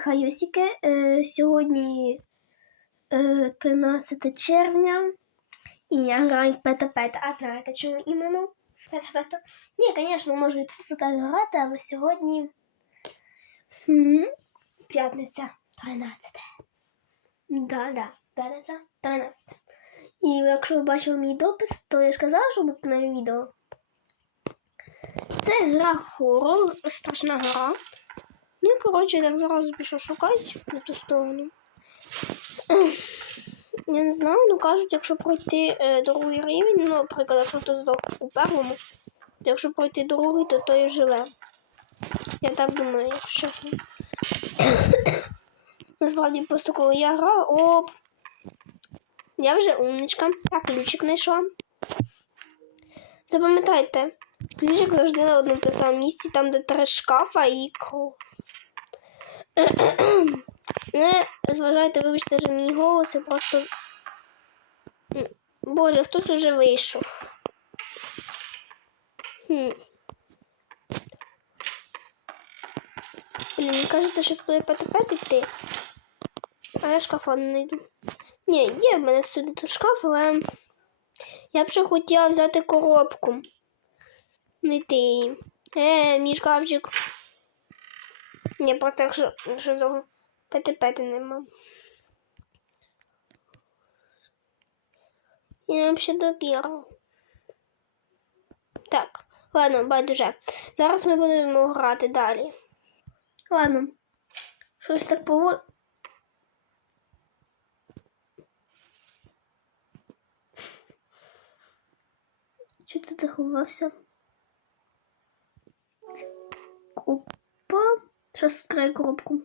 Хаюсіки. Е, сьогодні е, 13 червня. І я граю в Пета Пета. А знаєте, чому іменно Пета Пета? Ні, звісно, можу і просто так грати, але сьогодні п'ятниця 13. Да, да, п'ятниця 13. І якщо ви бачили мій допис, то я ж казала, що буде нове відео. Це гра хоррор, страшна гра. Ну, коротше, я так зараз пішов шукати на ту сторону. Я не знаю, ну кажуть, якщо пройти е, другий рівень, ну, наприклад, якщо ти здох у першому, то якщо пройти другий, то той живе. Я так думаю, якщо чесно. Насправді, просто коли я грала, оп. Я вже умничка. Так, ключик знайшла. Запам'ятайте, ключик завжди на одному те самому місці, там, де три шкафа і кров. Не зважайте, вибачте за мій голос, я просто. Боже, хтось уже вийшов. Блін, мені кажеться, що буде ПТП йти. А я шкафа не знайду. Ні, є в мене сюди тут шкаф, але я б ще хотіла взяти коробку. Знайти її. Е, мій шкафчик. Ні, просто якщо, довго пети-пети нема. Я взагалі докіру. Так, ладно, байдуже. Зараз ми будемо грати далі. Ладно. Щось так пово... Що тут заховався? Опа. Сейчас відкрию коробку.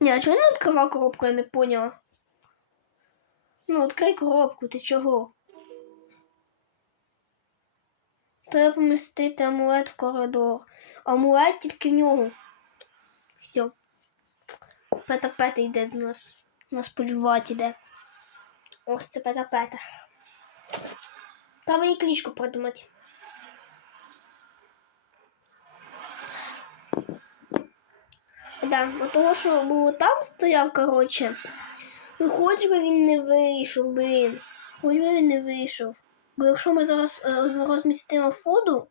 Ні, а чого не відкривав коробку, я не поняла. Ну, відкрий коробку, ти чого? Треба помістити амулет в коридор. Амулет тільки в нього. Все. Пета-пета йде до нас. Нас полювати йде. Ось це пета-пета. Треба і клічку придумати. Да, от того, що було там стояв, коротше. Ну, хоч би він не вийшов, блін. Хоч би він не вийшов. Бо якщо ми зараз е, розмістимо фуду,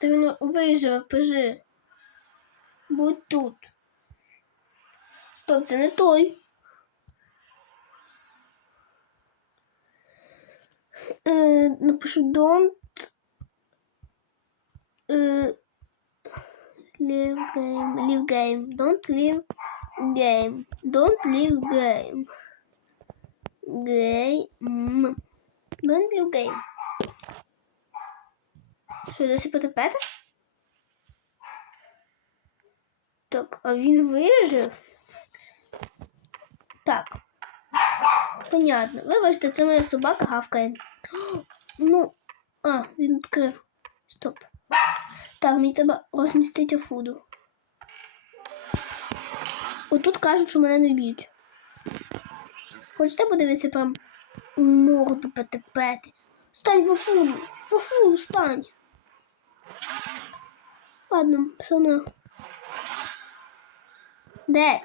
то він виживе, пижи. Будь тут. Стоп, це не той. Е, напишу don't. Е, Leave game. Leave game. Don't leave game. Don't leave game. Game. Don't leave game. Що, досі потепете? Так, а він вижив? Так. Понятно. Вибачте, це моя собака гавкає. Ну, а, він відкрив. Стоп. Так, мені треба розмістити фуду. Отут кажуть, що мене не б'ють. Хочете подивитися прям морду петепети? Стань в фуду! В фуду стань! Ладно, все одно. Де?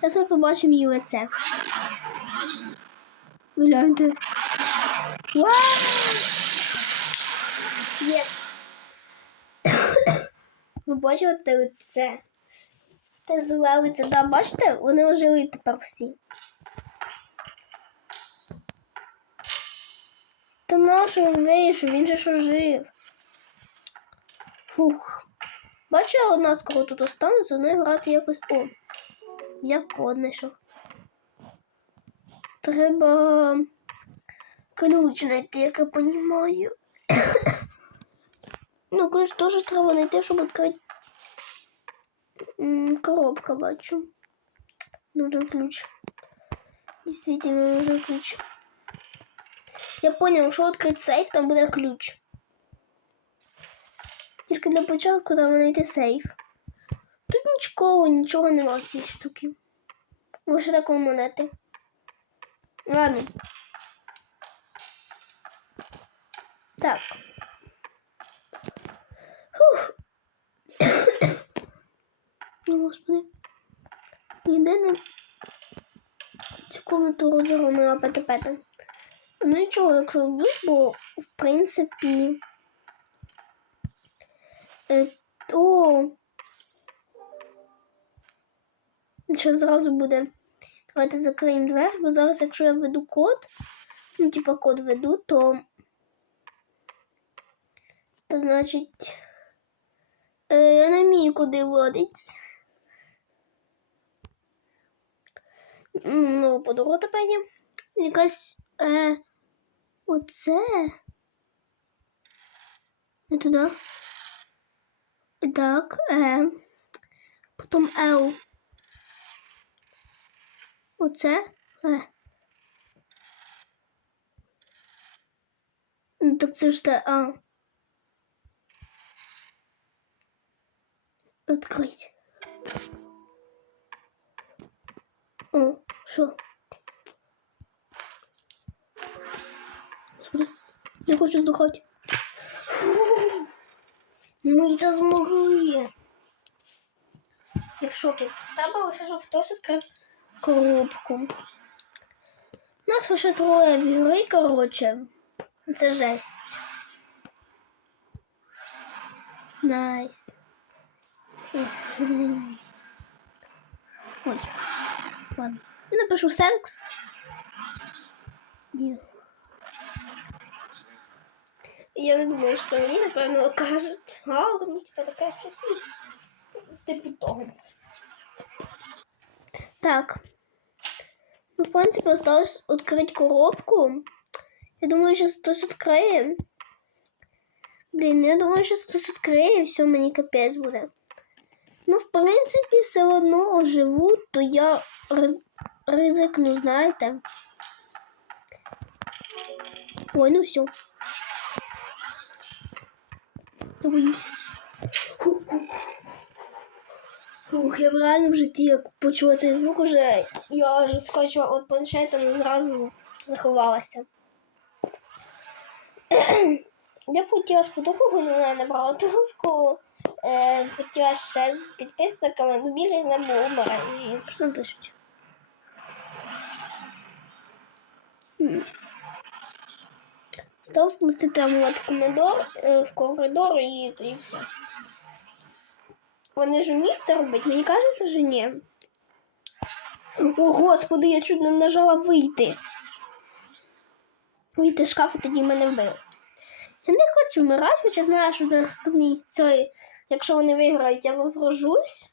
Зараз ми побачимо її лице. Гляньте. Вау! Є. Ви бачите лице? Те зле лице, бачите? Вони ожили тепер всі. Та нащо він вийшов? Він же ж ожив. Фух. Бачу, я одна скоро тут останусь, з одною грати якось. О! Я код знайшов. Треба ключ знайти, як я понімаю. Ну, ключ теж треба знайти, щоб відкрити. Коробка бачу. Нужен ключ. Действительно нужен ключ. Я понял, що відкрити сейф, там буде ключ. Тільки для початку треба знайти сейф. Тут нічого, нічого нема в цій штуки. Лише такої монети. Ладно. Так. Фух. Ну, господи. Єдине цю комнату розгромила пета-пета. Ну нічого, якщо вб'ють, бо в принципі. Е, то. Ще зразу буде. Давайте закриємо двері, бо зараз, якщо я введу код, ну, типа код веду, то. То значить. Е, я не вмію куди вводить. Ну, подруга тепер є. Якась. Е, оце. Не туди. Так, е. Потім Л. Оце. Е. Ну, так це ж те, а. Открыть. О, що? Господи, я хочу здохати. Ми це змогли. Я в шокі. Треба лише, щоб хтось відкрив коробку. Нас лише троє в ігри, коротше. Це жесть. Найс. Ой. Ладно. Я напишу секс. Ні. Я не думаю, що мені, напевно, кажуть. Гарно, типа таке щось. ну, Типу того. Так. Ну, в принципі, осталось відкрити коробку. Я думаю, що хтось відкриє. Блін, ну я думаю, що хтось відкриє, і все, мені капець буде. Ну, в принципі, все одно оживу, то я ризикну, знаєте. Ой, ну все. Боюсь. Ух, я в реальному житті як почула цей звук уже, я аж скочила від планшета і зразу заховалася. Я б хотіла з подругою, але вона не брала трубку. Е, хотіла ще з підписниками, ну більше не було. І що нам пишуть? М. Став вмістити амулет е, в коридор і і все. Вони ж вміють це робити? Мені кажеться, що ні. О, господи, я чуть не нажала вийти. Вийти з шкафу тоді мене вбили. Я не хочу вмирати, хоча знаю, що на наступній цій, якщо вони виграють, я розрожусь.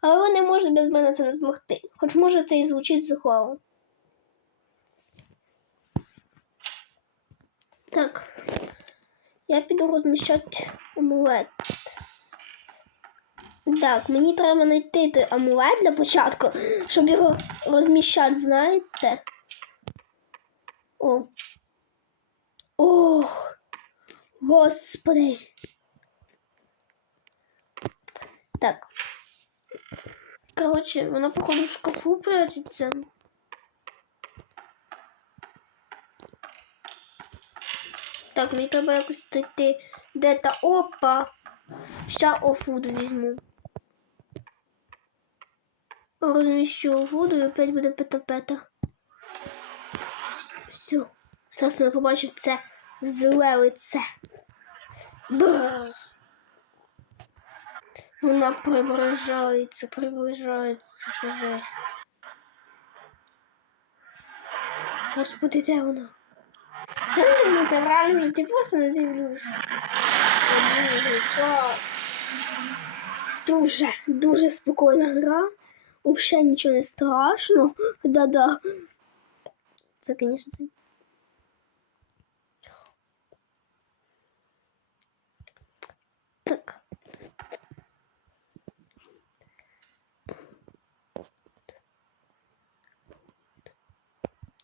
Але вони можуть без мене це не змогти. Хоч може це і звучить зухвало. Так. Я піду розміщати амулет. Так, мені треба знайти той амулет для початку, щоб його розміщати, знаєте. О. Ох. Господи. Так. Коротше, вона, походу, в шкафу прячеться. Так, мені треба якось знайти де та опа. Ще офуду візьму. Розміщу офуду і опять буде пета-пета. Все. Зараз ми побачимо це зле лице. Вона приближається, приближається, це жесть. Господи, де вона? Я не дивлюся, в реальному житті просто не дивлюся. Дуже, дуже спокійна гра. Взагалі нічого не страшно. Да-да. Це, звісно, це. Так.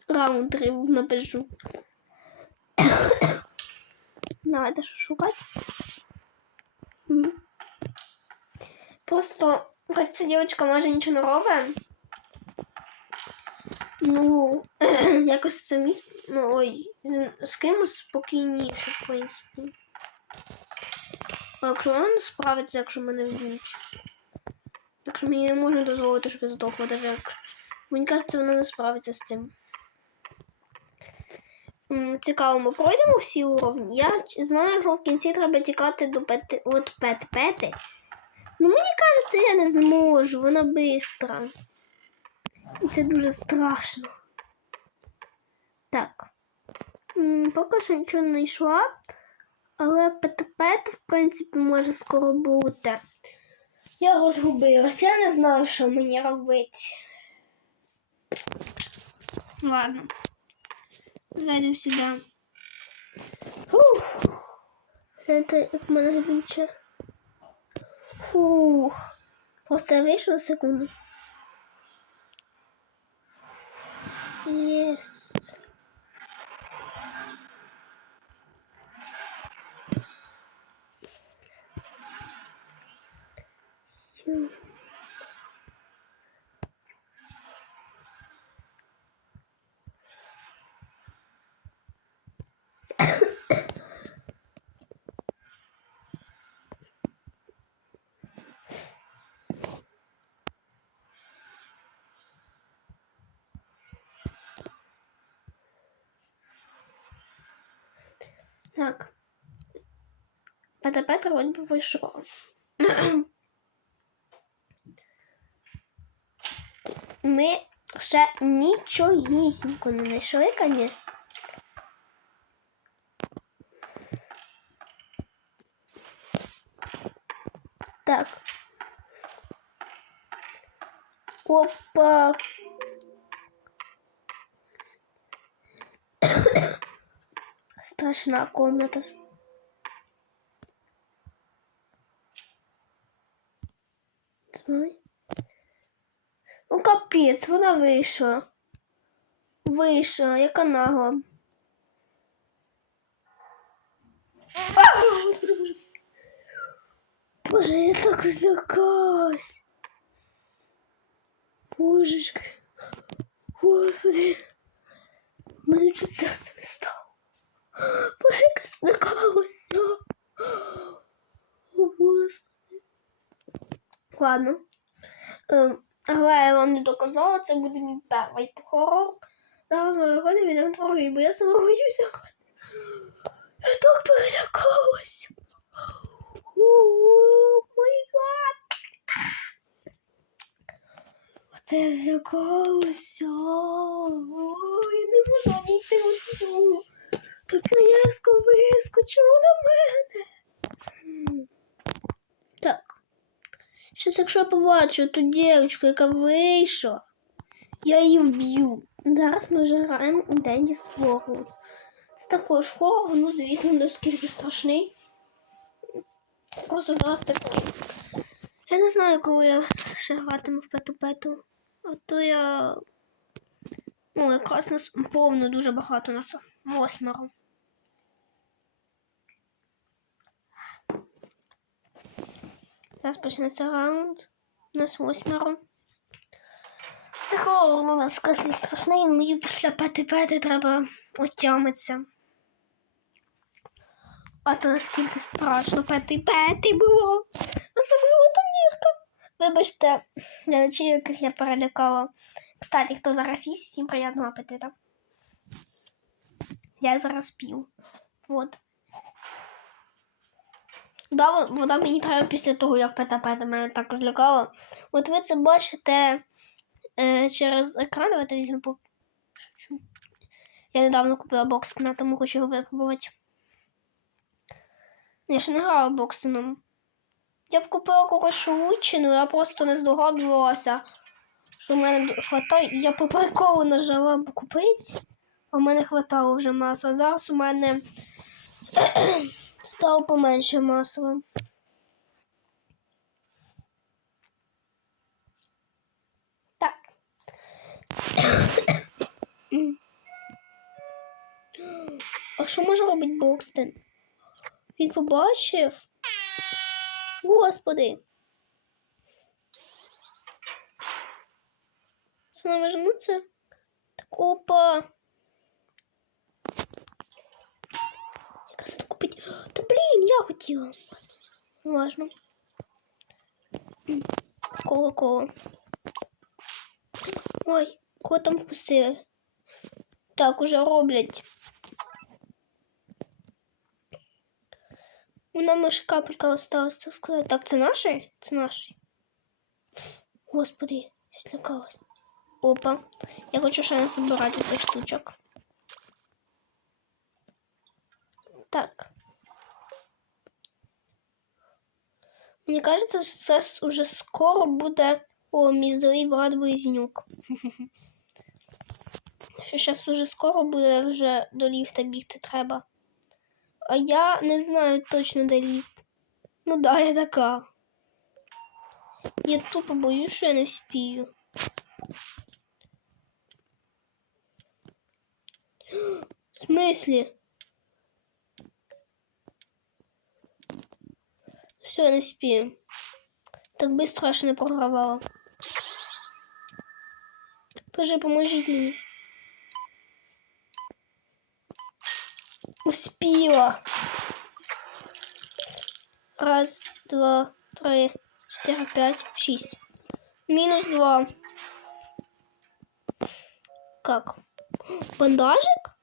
Раунд 3 напишу. Надо шукати. М. Просто, хоч ця дівчинка може нічого не робить. Ну, якось це міс... Ну, ой, з кимось спокійніше, в принципі. А якщо вона не справиться, якщо мене вб'ють? Якщо мені не можна дозволити, щоб я здохла, навіть як. Мені кажеться, вона не справиться з цим. Цікаво, ми пройдемо всі уровні. Я знаю, що в кінці треба тікати до пети, от пет-пети. Ну мені кажеться, я не зможу, вона бистра. І це дуже страшно. Так. Поки що нічого не йшла, але пет-пет, в принципі, може скоро бути. Я розгубилась, я не знаю, що мені робити. Ладно. Зайдемо сюди. Фух. Гляньте, як в мене глюче. Фух. Просто я на секунду. Єс. Ю. Так. Петя Петра вроде бы вийшов. Ми ще нічогісінько не знайшли, конечно. Так. Опа. Страшна комната. Ну, капець, вона вийшла. Вийшла, яка нагла. Господи, Боже. Боже, я так злякалась. Божечки. Господи. Мене чуть серце не стало. Господи. Ладно. Ем, але я вам не доказала, це буде мій перший хорор. Зараз ми виходимо від інтрові, бо я сама боюся. Я так перелякалася. О, май гад. Оце я злякалася. Я не можу дійти оцю. Різко вискочило на мене. Так. Щас, якщо я побачу ту дівчинку, яка вийшла, я її вб'ю. Зараз ми вже граємо у Dennis World. Це також хорор, ну, звісно, наскільки страшний. Просто зараз так. Я не знаю, коли я ще гратиму в пету-пету. А то я. Ну, якраз нас повно дуже багато нас восьмеро. Зараз почнеться раунд. У Нас восьмеро. Це хорор, ну наскільки страшний, мені після пети-пети треба отямитися. А то наскільки страшно пети-пети було. Особливо та нірка. Вибачте, глядачі, яких я перелякала. Кстати, хто зараз їсть, всім приємного апетита. Я зараз п'ю. Вот. Да, во- вода мені треба після того, як пета-пета мене так злякала. От ви це бачите е, через екран. Давайте візьмемо по. Я недавно купила бокстена, тому хочу його випробувати. Я ще не грала бокстеном. Я б купила когось але я просто не здогадувалася, що в мене хватає. Я по приколу нажала б купити, в мене хватало вже масла. Зараз у мене стало поменше масла. Так. А що може робити Бокстен? Він побачив? Господи. З нами женуться? Так опа. блін, я хотіла. Важно. Коло коло. Ой, кого там вкусили? Так, уже роблять. У нам лише капелька осталась, так сказати. Так, це наші? Це наші. Господи, злякалась. Опа. Я хочу ще не збирати цих штучок. Так. Мені кажеться, що це уже скоро буде. О, мій злий брат близнюк. Що зараз уже скоро буде вже до ліфта бігти треба. А я не знаю точно, де ліфт. Ну да, я така. Я тупо боюсь, що я не вспію. В смислі? Все, я не вспію. Так быстро аж не програвала. Боже, поможіть мені. Успіла. Раз, два, три, чотири, п'ять, шість. Мінус два. Как? Бандажик?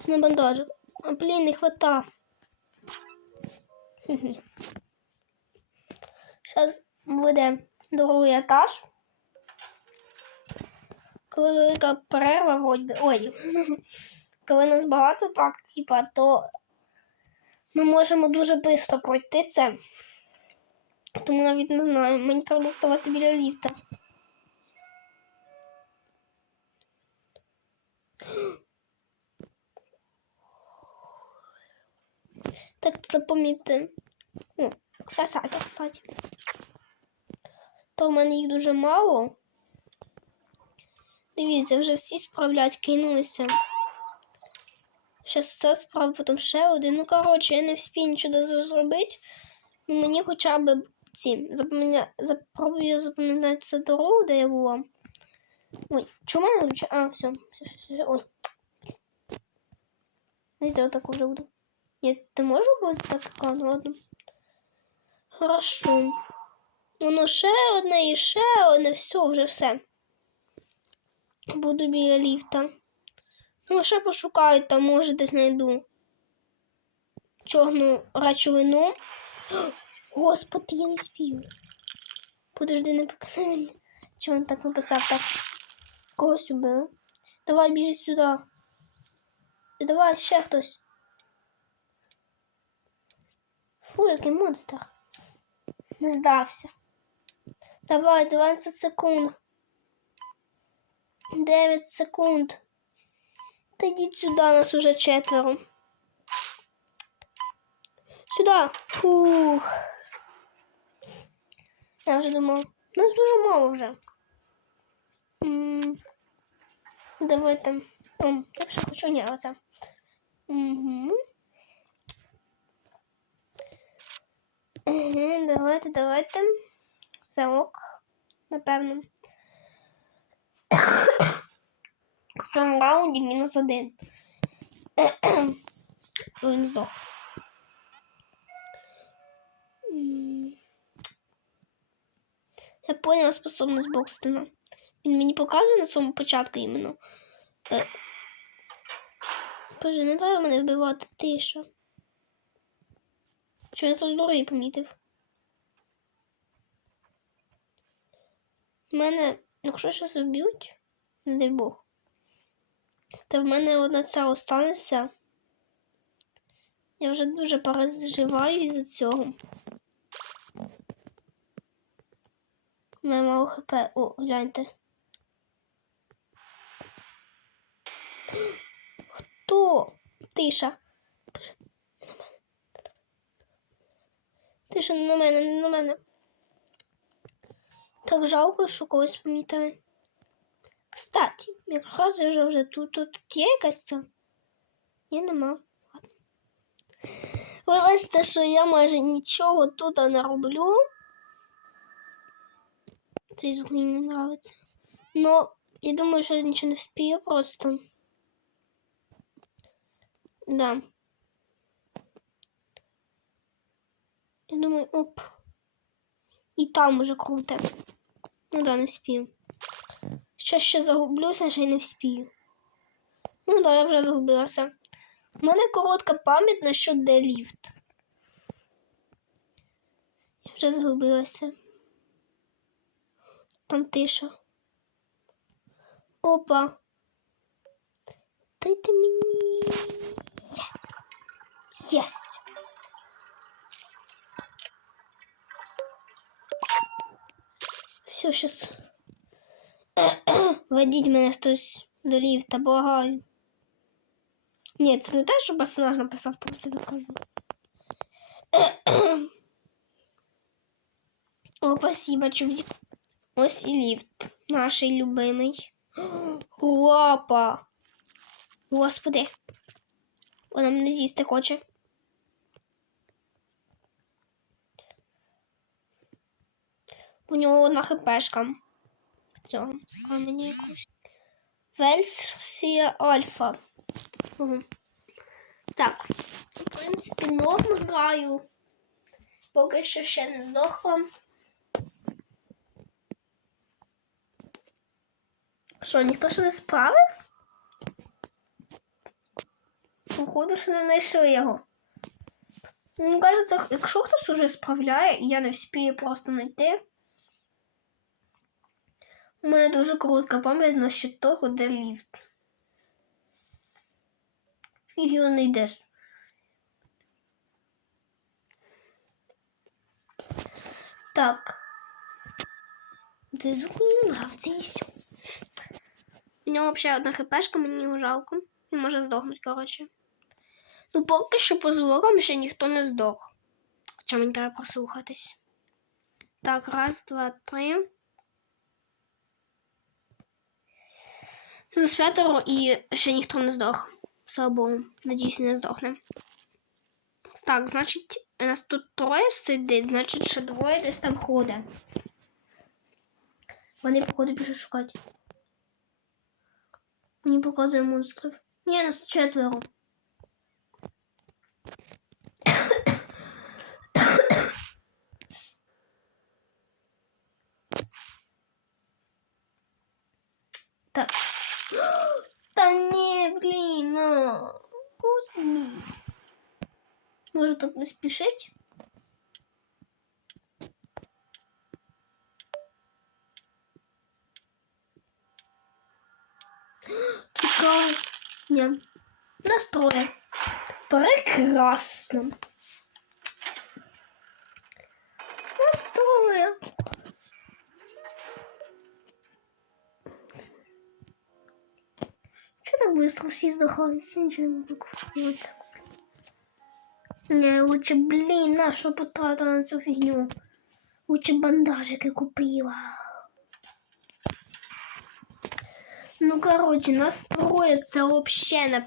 Це не бандажик. А, блін, не хвата. Зараз буде другий етаж. Коли велика перерва, вроді би. Ой. Коли нас багато так, типа, то ми можемо дуже швидко пройти це. Тому навіть не знаю, мені треба ставатися біля ліфта. Запомітьте. О, ксасата, кстати. То в мене їх дуже мало. Дивіться, вже всі справлять, кинулися. Зараз це справа, потім ще один. Ну, коротше, я не вспію нічого зробити. Ну, Мені хоча б ці запробую запам'ятати цю дорогу, де я була. Ой, чому мене? А, все, все, все, все. Ой. Знаєте, отак уже буду. Ні, ти можеш бути така? Ну ладно. Хорошо. Воно ще одне і ще одне, все, вже все. Буду біля ліфта. Ну, ще пошукаю, там може десь знайду. Чорну речовину. Господи, я не спію. Подожди, не покажи мене. Чого він так написав? Так. Когось убили. Давай біжи сюди. Давай ще хтось. Фу, який монстр. Не здався. Давай, 20 секунд. 9 секунд. Та йдіть сюди, нас уже четверо. Сюди. Фух. Я вже думав. Нас дуже мало вже. Давай там. О, так що хочу ні, оце. Угу. Давайте, давайте. Все ок. Напевно. В цьому раунді мінус один. Він здох. Я поняла способність Бокстена. Він мені показує на самому початку іменно. Е. Боже, не треба мене вбивати, ти? Що я тут дорогі помітив? У мене, якщо щось вб'ють, не дай Бог, то в мене одна ця останеться. Я вже дуже переживаю із-за цього. У мене мало хп. О, гляньте. Хто? Тиша. Тиша, не на мене, не на мене. Так жалко, що когось помітили. Кстати, якраз я вже вже тут, тут, тут є якась ця? Ні, нема. Ладно. Вибачте, що я майже нічого тут не роблю. Цей звук мені не нравиться. Но я думаю, що я нічого не вспію просто. Да. Думаю, оп. І там уже круто. Ну да, не вспію. Ще ще загублюся, ще й не вспію. Ну да, я вже загубилася. У мене коротка пам'ять на що де ліфт. Я вже загубилася. Там тиша. Опа. Дайте мені. Є. Єсть. Все, щас. Ведіть мене хтось до ліфта, благаю. Ні, це не те, що персонаж написав, просто докажу. О, спасибо, чувзик. Ось і ліфт. Наш любимий. Лапа. Господи. Вона мене з'їсти хоче. У нього одна хпшка. Цього. А мені якось. Версія альфа. Угу. Так. В принципі, норм граю. Поки що ще не здохла. Що, ніхто ще не справив? Походу, що не знайшли його. Мені кажеться, якщо хтось уже справляє, я не вспію просто знайти. У мене дуже коротка пам'ять насчет того, де ліфт. Фіг його не йдеш. Так. Де звук нравиться і все. У нього взагалі одна хпшка, мені його жалко. Він може здохнути, коротше. Ну, поки що по звукам ще ніхто не здох. Хоча мені треба прослухатись. Так, раз, два, три. Тут п'ятеро і ще ніхто не здох. Слава Богу. Надіюсь, не здохне. Так, значить, у нас тут троє сидить, значить, ще двоє десь там ходить. Вони, походу, пішли шукати. Мені показує монстрів. Ні, нас четверо. Так. Та ні, блін, а. Господи. Може тут не спішить? Чекай. Ні. Настроє. Прекрасно. Все сдохают? Я ничего не могу купить. Не, лучше, блин, на що потратила на цю фігню. Лучше бандажики купила. Ну, короче, настроїться вообще на